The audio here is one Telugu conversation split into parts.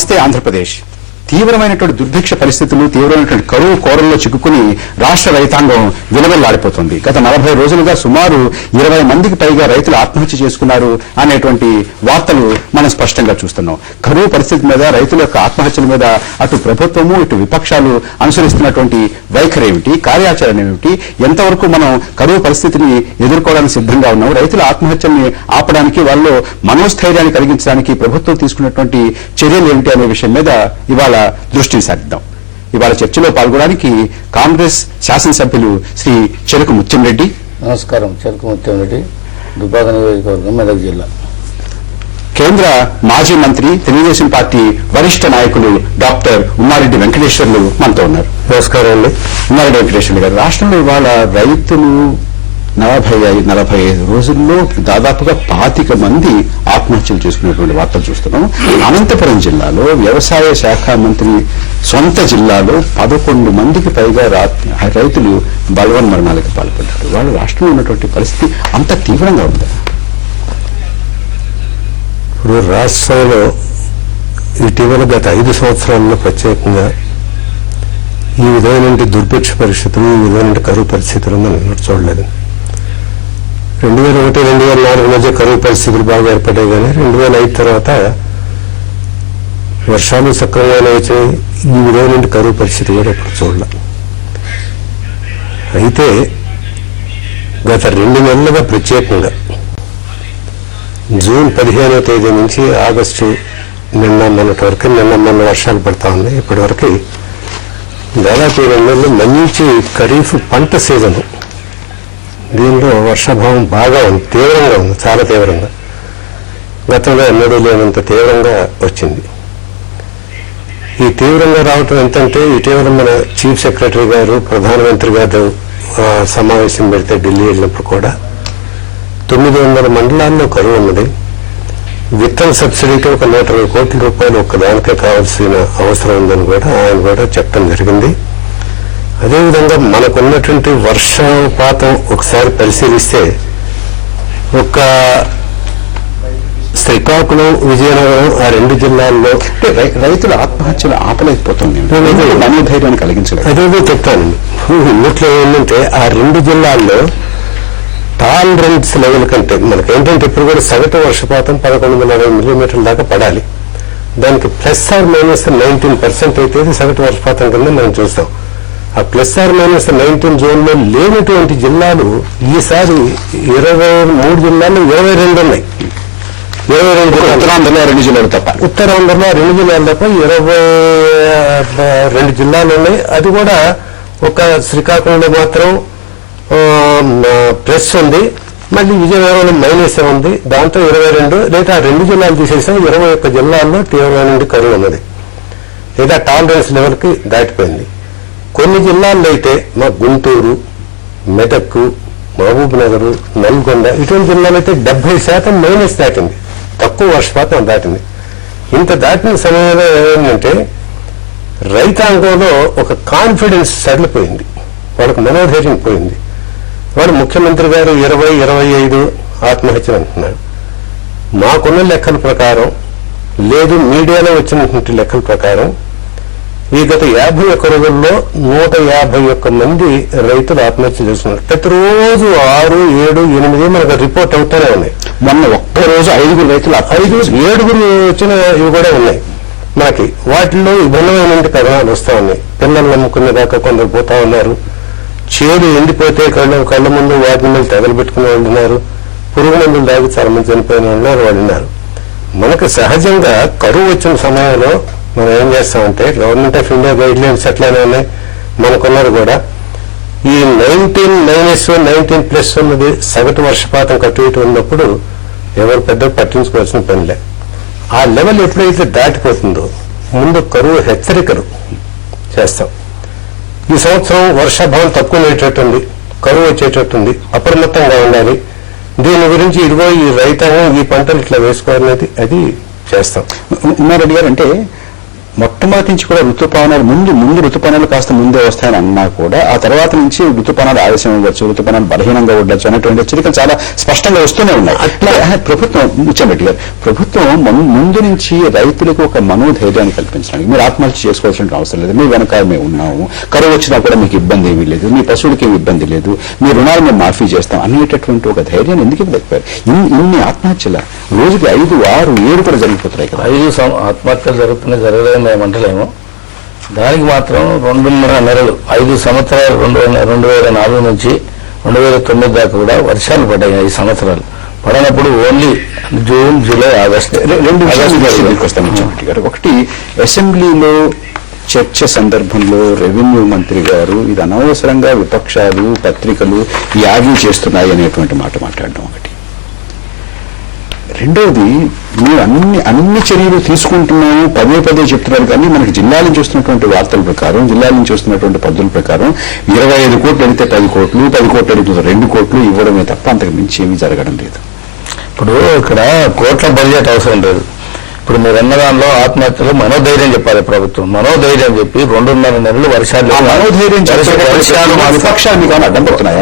నమస్తే ఆంధ్రప్రదేశ్. తీవ్రమైనటువంటి దుర్భిక్ష పరిస్థితులు, తీవ్రమైనటువంటి కరువు కోరల్లో చిక్కుకుని రాష్ట్ర రైతాంగం విలవిల్లాడిపోతుంది. గత 40 రోజులుగా సుమారు 20 మందికి పైగా రైతులు ఆత్మహత్య చేసుకున్నారు అనేటువంటి వార్తలు మనం స్పష్టంగా చూస్తున్నాం. కరువు పరిస్థితి మీద, రైతుల యొక్క ఆత్మహత్యల మీద అటు ప్రభుత్వము ఇటు విపక్షాలు అనుసరిస్తున్నటువంటి వైఖరి ఏమిటి, కార్యాచరణ ఏమిటి, ఎంతవరకు మనం కరువు పరిస్థితిని ఎదుర్కోవడానికి సిద్ధంగా ఉన్నాం, రైతుల ఆత్మహత్యల్ని ఆపడానికి, వాళ్ళలో మనోస్థైర్యాన్ని కలిగించడానికి ప్రభుత్వం తీసుకున్నటువంటి చర్యలు ఏమిటి అనే విషయం మీద ఇవాళ దృష్టిని సారిద్దాం. ఇవాళ చర్చలో పాల్గొనడానికి కాంగ్రెస్ శాసనసభ్యులు శ్రీ చెరుకు ముత్యంరెడ్డి. నమస్కారం. చెరుకు ముత్యంరెడ్డి, దుబ్బాక నియోజకవర్గం, మెదక్ జిల్లా. కేంద్ర మాజీ మంత్రి, తెలుగుదేశం పార్టీ వరిష్ఠ నాయకులు డాక్టర్ ఉమ్మారెడ్డి వెంకటేశ్వర్లు మనతో ఉన్నారు. నమస్కారం అండి. ఉమ్మారెడ్డి వెంకటేశ్వర్లు గారు, రాష్ట్రంలో ఇవాళ రైతులు 45 రోజుల్లో దాదాపుగా 25 మంది ఆత్మహత్యలు చేసుకునేటువంటి వార్తలు చూస్తున్నాం. అనంతపురం జిల్లాలో వ్యవసాయ శాఖ మంత్రి సొంత జిల్లాలో 11 మందికి పైగా రైతులు బలవన్మరణాలకు పాల్పడ్డారు. వాళ్ళు రాష్ట్రంలో ఉన్నటువంటి పరిస్థితి అంత తీవ్రంగా ఉంది. ఇప్పుడు రాష్ట్రంలో ఇటీవల గత 5 సంవత్సరాల్లో ప్రత్యేకంగా ఈ విధమైన దుర్భిక్ష పరిస్థితులు, ఈ విధమైన కరువు పరిస్థితులు మనం చూడలేదు. 2001-2004 మధ్య కరువు పరిస్థితులు బాగా ఏర్పడ్డాయి, కానీ 2005 తర్వాత వర్షాలు సక్రమంగా వచ్చాయి. ఈ విధమైన కరువు పరిస్థితి కూడా ఎప్పుడు చూడలేదు. అయితే గత 2 నెలలుగా ప్రత్యేకంగా జూన్ 15వ తేదీ నుంచి ఆగస్టు మొన్నటి వరకు మొన్న వర్షాలు పడతా ఉన్నాయి. ఇప్పటి వరకు దాదాపు 2 నెలలు మంచి ఖరీఫ్ పంట సీజన్. దీనిలో వర్షాభావం బాగా ఉంది, తీవ్రంగా ఉంది, చాలా తీవ్రంగా. గతంలో ఎన్నడూ లేనంత తీవ్రంగా వచ్చింది. ఈ తీవ్రంగా రావటం ఎంతంటే, ఇటీవల మన చీఫ్ సెక్రటరీ గారు ప్రధానమంత్రి గారు సమావేశం పెడితే ఢిల్లీ వెళ్ళినప్పుడు కూడా 900 మండలాల్లో కరువు ఉన్నది. విత్తన సబ్సిడీకి ఒక 120 కోట్ల రూపాయలు ఒక్కదానికే కావాల్సిన అవసరం ఉందని కూడా ఆయన కూడా చెప్పడం జరిగింది. అదేవిధంగా మనకున్నటువంటి వర్షపాతం ఒకసారి పరిశీలిస్తే ఒక శ్రీకాకుళం, విజయనగరం ఆ 2 జిల్లాల్లో రైతుల ఆత్మహత్యలు ఆపలేకపోతుంది, మనోధైర్యాన్ని కలిగించలేదు. అదేదో చెప్తానండి. ఇంట్లో ఏంటంటే ఆ 2 జిల్లాల్లో టాలరెన్స్ లెవెల్ కంటే మనకేంటంటే ఇప్పుడు కూడా సగటు వర్షపాతం 1140 మిల్లీమీటర్ల దాకా పడాలి. దానికి +−19% అయితే సగటు వర్షపాతం కింద మనం చూస్తాం. ఆ +−19 జోన్లో లేనటువంటి జిల్లాలు ఈసారి 23 జిల్లాలు 22 ఉన్నాయి. 22 ఉత్తరాంధ్రలో 2 జిల్లాలు తప్ప 22 జిల్లాలు ఉన్నాయి. అది కూడా ఒక శ్రీకాకుళంలో మాత్రం ప్లస్ ఉంది, మళ్ళీ విజయనగరంలో మైనస్ ఉంది. దాంతో 22, లేదా 2 జిల్లాలు తీసేసాం, 21 జిల్లాల్లో తీవ్రమైన కరువు ఉన్నది, లేదా టాలరెన్స్ లెవెల్కి దాటిపోయింది. కొన్ని జిల్లాల్లో అయితే మా గుంటూరు, మెదక్, మహబూబ్ నగర్, నల్గొండ ఇటువంటి జిల్లాలో అయితే 70% మైనస్ దాటింది, తక్కువ వర్షపాతం దాటింది. ఇంత దాటిన సమయంలో ఏమైందంటే రైతాంగంలో ఒక కాన్ఫిడెన్స్ సడలిపోయింది, వాళ్ళకి మనోధైర్యం పోయింది. వాడు ముఖ్యమంత్రి గారు 20-25 ఆత్మహత్యలు అంటున్నాడు. మాకున్న లెక్కల ప్రకారం, లేదు మీడియాలో వచ్చినటువంటి లెక్కల ప్రకారం ఈ గత 51 రోజుల్లో 151 మంది రైతులు ఆత్మహత్య చేస్తున్నారు. ప్రతిరోజు 6, 7, 8 మనకు రిపోర్ట్ అవుతూనే ఉన్నాయి. మొన్న ఒక్కరోజు 5 రైతులు 7 వచ్చిన ఇవి కూడా ఉన్నాయి మనకి. వాటిల్లో విభిన్నమైన కథనాలు వస్తూ ఉన్నాయి. పిల్లలు నమ్ముకునే దాకా కొందరు పోతా ఉన్నారు. చేడు ఎండిపోతే కళ్ళ ముందు వాటి మీద తెగలు పెట్టుకునే వాళ్ళు ఉన్నారు. పురుగు మందులు దాగి చాలా మంది చనిపోయిన వాళ్ళు ఉన్నారు. మనకు సహజంగా కరువు వచ్చిన సమయంలో మనం ఏం చేస్తామంటే government of India guide lines అట్లానే ఉన్నాయి, మనకున్నారు కూడా. ఈ 19-19+ ఉన్నది సగటు వర్షపాతం కట్టు ఇటు ఉన్నప్పుడు ఎవరు పెద్ద పట్టించుకోవాల్సిన పనిలే. ఆ లెవెల్ ఎప్పుడైతే దాటిపోతుందో ముందు కరువు హెచ్చరికలు చేస్తాం. ఈ సంవత్సరం వర్షాభావం తక్కువ ఉండేటట్టుంది, కరువు వచ్చేటట్టుంది, అప్రమత్తంగా ఉండాలి. దీని గురించి ఇదిగో ఈ రైతాంగం ఈ పంటలు ఇట్లా వేసుకోవాలనేది అది చేస్తాం. ఉమ్మారెడ్డి గారు, అంటే మొట్టమొదటి నుంచి కూడా ఋతుపవనాలు ముందు ఋతుపవనాలు కాస్త ముందే వస్తాయని అన్నా కూడా ఆ తర్వాత నుంచి ఋతుపవనాలు ఆలస్యం అవ్వచ్చు, ఋతుపవనాలు బలహీనంగా ఉండొచ్చు అనేటువంటి హెచ్చరికలు చాలా స్పష్టంగా వస్తూనే ఉన్నాయి. అట్లా ప్రభుత్వం ముచ్చంరెడ్డి గారు, ప్రభుత్వం ముందు నుంచి రైతులకు ఒక మనోధైర్యాన్ని కల్పించడానికి మీరు ఆత్మహత్య చేసుకోవాల్సిన అవసరం లేదు, మీ వెనక మేము ఉన్నాము, కరువు వచ్చినా కూడా మీకు ఇబ్బంది ఏమీ లేదు, మీ పశువులకి ఏమి ఇబ్బంది లేదు, మీ రుణాలు మేము మాఫీ చేస్తాం అనేటటువంటి ఒక ధైర్యాన్ని ఎందుకు ఇవ్వలేకపోయారు? ఇన్ని ఆత్మహత్యల రోజుకి 5, 6, 7 కూడా జరిగిపోతున్నాయి కదా. 5 ఆత్మహత్యలు జరుగుతున్నాయి, జరగలేదు మేము అంటలేము. దానికి మాత్రం 2.5 నెలలు 5 సంవత్సరాలు 2004 నుంచి 2009 దాకా కూడా వర్షాలు పడ్డాయి. 5 సంవత్సరాలు పడినప్పుడు ఓన్లీ జూన్, జూలై, ఆగస్టు 2 విషయాలు వస్తాం ముఖ్యమంత్రి గారు. ఒకటి, అసెంబ్లీలో చర్చ సందర్భంలో రెవెన్యూ మంత్రి గారు ఇది అనవసరంగా విపక్షాలు, పత్రికలు యాగి చేస్తున్నాయి అనేటువంటి మాట మాట్లాడడం ఒకటి. రెండవది, మీరు అన్ని చర్యలు తీసుకుంటున్నాము పదే చెప్తున్నారు, కానీ మనకి జిల్లా నుంచి వస్తున్నటువంటి వార్తల ప్రకారం, జిల్లా నుంచి వస్తున్నటువంటి పద్ధతుల ప్రకారం 25 కోట్లు అడిగితే 10 కోట్లు, 10 కోట్లు అడిగితే 2 కోట్లు ఇవ్వడమే తప్ప అంతకు మించి ఏమీ జరగడం లేదు. ఇప్పుడు ఇక్కడ కోట్ల బడ్జెట్ అవసరం లేదు. ఇప్పుడు మీరు అన్న దానిలో ఆత్మహత్యలు మనోధైర్యం చెప్పాలి ప్రభుత్వం. మనోధైర్యం చెప్పి 2.5 నెలలు వర్షాలు మనోధైర్యం విపక్షాలు మీకు అడ్డం పడుతున్నాయి,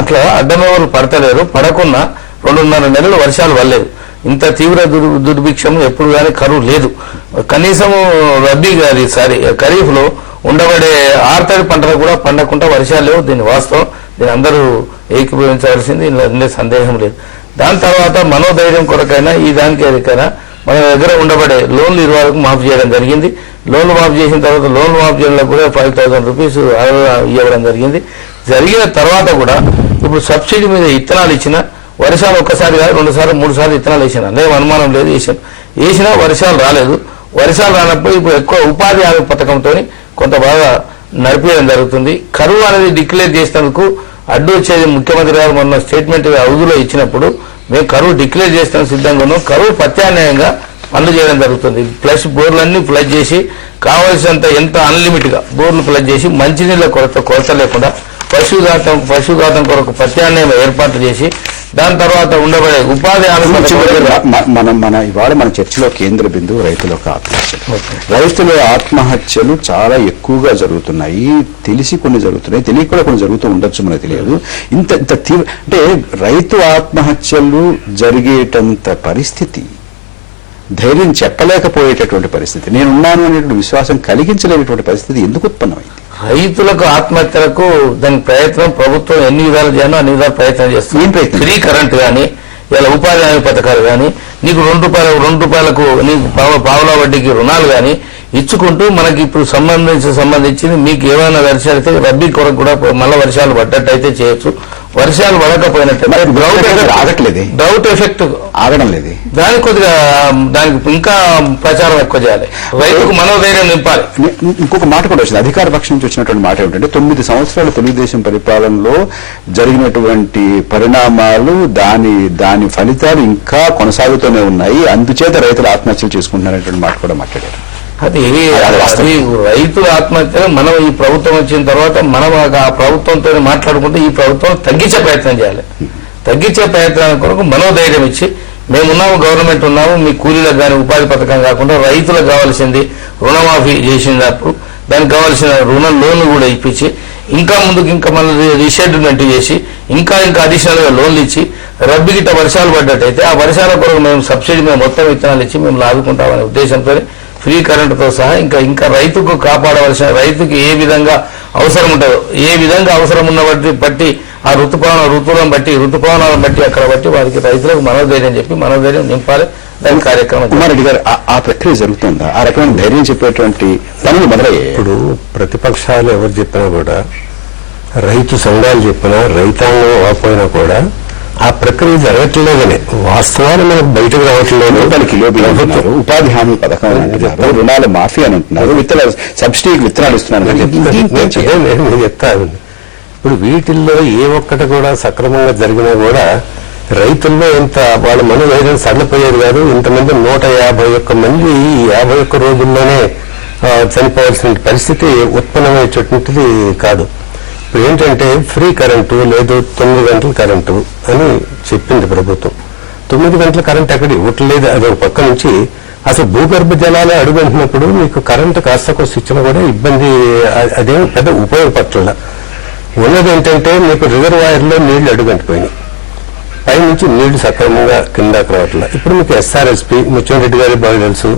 అట్లా అడ్డమేవలు పడతలేరు. పడకున్నా 2.5 నెలలు వర్షాలు పడలేదు. ఇంత తీవ్ర దుర్భిక్షం ఎప్పుడు కానీ కరువు లేదు. కనీసం రబీ గారి ఖరీఫ్ లో ఉండబడే ఆర్తడి పంటలు కూడా పండకుండా వర్షాలు లేవు. దీని వాస్తవం, దీని అందరూ ఏకీభవించవలసింది, ఇందులో సందేహం లేదు. దాని తర్వాత మనోధైర్యం కొరకైనా ఈ దానికి ఎదుకైనా మన దగ్గర ఉండబడే లోన్లు 20 వరకు మాఫ్ చేయడం జరిగింది. లోన్లు మాఫ్ చేసిన తర్వాత లోన్లు మాఫ్ చేయడంలో కూడా 5,000 రూపీస్ ఇవ్వడం జరిగింది. జరిగిన తర్వాత కూడా ఇప్పుడు సబ్సిడీ మీద ఇత్తనాలు ఇచ్చిన వర్షాలు ఒక్కసారి కాదు 2 సార్లు 3 సార్లు ఇత్తనాలు వేసిన, లేదు అనుమానం లేదు, వేసినా వర్షాలు రాలేదు. వర్షాలు రానప్పుడు ఇప్పుడు ఎక్కువ ఉపాధి హామీ పథకంతో కొంత బాగా నడిపేయడం జరుగుతుంది. కరువు అనేది డిక్లేర్ చేసినందుకు అడ్డు వచ్చేది ముఖ్యమంత్రి గారు మొన్న స్టేట్మెంట్ హౌజులో ఇచ్చినప్పుడు మేము కరువు డిక్లేర్ చేస్తాం సిద్ధంగా ఉన్నాం. కరువు ప్రత్యామ్నాయంగా పనులు చేయడం జరుగుతుంది. ప్లస్ బోర్లన్నీ ఫ్లడ్ చేసి కావాల్సినంత ఎంత అన్లిమిట్ గా బోర్లు ఫ్లడ్ చేసి మంచినీళ్ళ కొరత లేకుండా పశుఘాతం కొరకు ప్రత్యామ్నాయం ఏర్పాట్లు చేసి దాని తర్వాత ఉండబడే ఉపాధి హామీ ఇవాళ మన చర్చలో కేంద్ర బిందువు రైతుల ఆత్మహత్యలు. రైతుల ఆత్మహత్యలు చాలా ఎక్కువగా జరుగుతున్నాయి. తెలిసి కొన్ని జరుగుతున్నాయి, తెలియక కూడా కొన్ని జరుగుతూ ఉండొచ్చు, మనకు తెలియదు. ఇంత తీవ్ర అంటే రైతు ఆత్మహత్యలు జరిగేటంత పరిస్థితి, ధైర్యం చెప్పలేకపోయేటటువంటి పరిస్థితి, నేనున్నాను అనేటువంటి విశ్వాసం కలిగించలేనటువంటి పరిస్థితి ఎందుకు ఉత్పన్నమైంది? రైతులకు ఆత్మహత్యలకు దాని ప్రయత్నం ప్రభుత్వం ఎన్ని విధాలు చేయాలో అన్ని విధాలు ప్రయత్నం చేస్తుంది. ఫ్రీ కరెంట్ కానీ, ఇలా ఉపాధి హామీ పథకాలు కానీ, నీకు 2 రూపాయలకు నీకు పావుల వడ్డీకి రుణాలు కానీ ఇచ్చుకుంటూ మనకి ఇప్పుడు సంబంధించింది మీకు ఏమైనా వర్షాలు అయితే రబ్బీ కొరకు కూడా మళ్ళీ వర్షాలు పడ్డట్టయితే చేయొచ్చు. వర్షాలు పడకపోయినట్టు డ్రౌట్ ఎఫెక్ట్ ఆగడం లేదు. దానికి కొద్దిగా దానికి ఇంకా ప్రచారం ఎక్కువ చేయాలి, రైతుకు మనోధైర్యం నింపాలి. ఇంకొక మాట కూడా వచ్చింది, అధికార పక్షం నుంచి వచ్చినటువంటి మాట ఏమిటంటే 9 సంవత్సరాల తెలుగుదేశం పరిపాలనలో జరిగినటువంటి పరిణామాలు, దాని ఫలితాలు ఇంకా కొనసాగుతూనే ఉన్నాయి, అందుచేత రైతులు ఆత్మహత్యలు చేసుకుంటున్నారనేటువంటి మాట కూడా మాట్లాడారు. అది రైతుల ఆత్మహత్య మనం ఈ ప్రభుత్వం వచ్చిన తర్వాత మనం ఆ ప్రభుత్వంతో మాట్లాడుకుంటే ఈ ప్రభుత్వం తగ్గించే ప్రయత్నం చేయాలి. తగ్గించే ప్రయత్నాల కొరకు మనోధైర్యం ఇచ్చి మేమున్నాము, గవర్నమెంట్ ఉన్నాము, మీ కూలీలకు కానీ ఉపాధి పథకం కాకుండా రైతులకు కావాల్సింది రుణమాఫీ చేసినప్పుడు దానికి కావాల్సిన లోన్లు కూడా ఇప్పించి ఇంకా ముందుకు ఇంకా మళ్ళీ రీషెడ్యూల్మెంట్ చేసి ఇంకా అడిషనల్ గా లోన్లు ఇచ్చి రబ్బీ గిట్ట వర్షాలు పడ్డట్టయితే ఆ వర్షాల కొరకు మేము సబ్సిడీ మీద మొత్తం విత్తనాలు ఇచ్చి మేము లాగుకుంటామనే ఉద్దేశంతో ఫ్రీ కరెంటుతో సహా ఇంకా రైతుకు కాపాడవలసిన, రైతుకి ఏ విధంగా అవసరం ఉంటుందో, ఏ విధంగా అవసరం ఉన్న బట్టి ఆ ఋతువులను బట్టి అక్కడ బట్టి వారికి రైతులకు మనోధైర్యం చెప్పి మనోధైర్యం నింపాలి. దాని కార్యక్రమం కుమారెడ్డి గారు ఆ ప్రక్రియ జరుగుతుందా? ఆ రకమైన ధైర్యం చెప్పేటువంటి పనులు మొదలయ్యాయి. ఇప్పుడు ప్రతిపక్షాలు ఎవరు చెప్పినా కూడా, రైతు సంఘాలు చెప్పినా, రైతాంగం ఆపోయినా కూడా ఆ ప్రక్రియ జరగట్లేదని వాస్తవాలు మనకు బయటకు రావట్లేదు. ఉపాధి హామీ పథకం అంటున్నారు, రుణాల మాఫీ అని అంటున్నారు, సబ్సిడీకి విత్తనాలు ఇస్తున్నారు. నేను చెప్తాను, ఇప్పుడు వీటిల్లో ఏ ఒక్కటి కూడా సక్రమంగా జరిగినా కూడా రైతుల్లో ఇంత వాళ్ళ మనోధైర్యం సడలిపోయేది కాదు. ఇంతమంది 151 మంది 51 రోజుల్లోనే చనిపోవాల్సిన పరిస్థితి ఉత్పన్నమయ్యేటటువంటిది కాదు. ఇప్పుడు ఏంటంటే ఫ్రీ కరెంటు లేదు, 9 గంటల కరెంటు అని చెప్పింది ప్రభుత్వం. 9 గంటల కరెంట్ ఎక్కడ ఇవ్వట్లేదు. అది ఒక పక్క నుంచి అసలు భూగర్భ జలాలే అడుగంటున్నప్పుడు మీకు కరెంటు కాస్త కోసి ఇచ్చినా కూడా ఇబ్బంది, అదేం పెద్ద ఉపయోగపడట్ల. ఉన్నది ఏంటంటే మీకు రిజర్వాయర్లో నీళ్లు అడుగంటిపోయినాయి, పైనుంచి నీళ్లు సక్రమంగా కిందకు రావట్లేదు. ఇప్పుడు మీకు ఎస్ఆర్ఎస్పీ ముత్యంరెడ్డి గారి బాగా తెలుసు,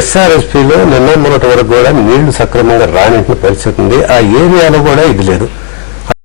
ఎస్ఆర్ఎస్పీలో నిన్న మొన్నటి వరకు కూడా నీళ్లు సక్రమంగా రానింటిన పరిస్థితి ఉంది. ఆ ఏరియాలో కూడా ఇది లేదు.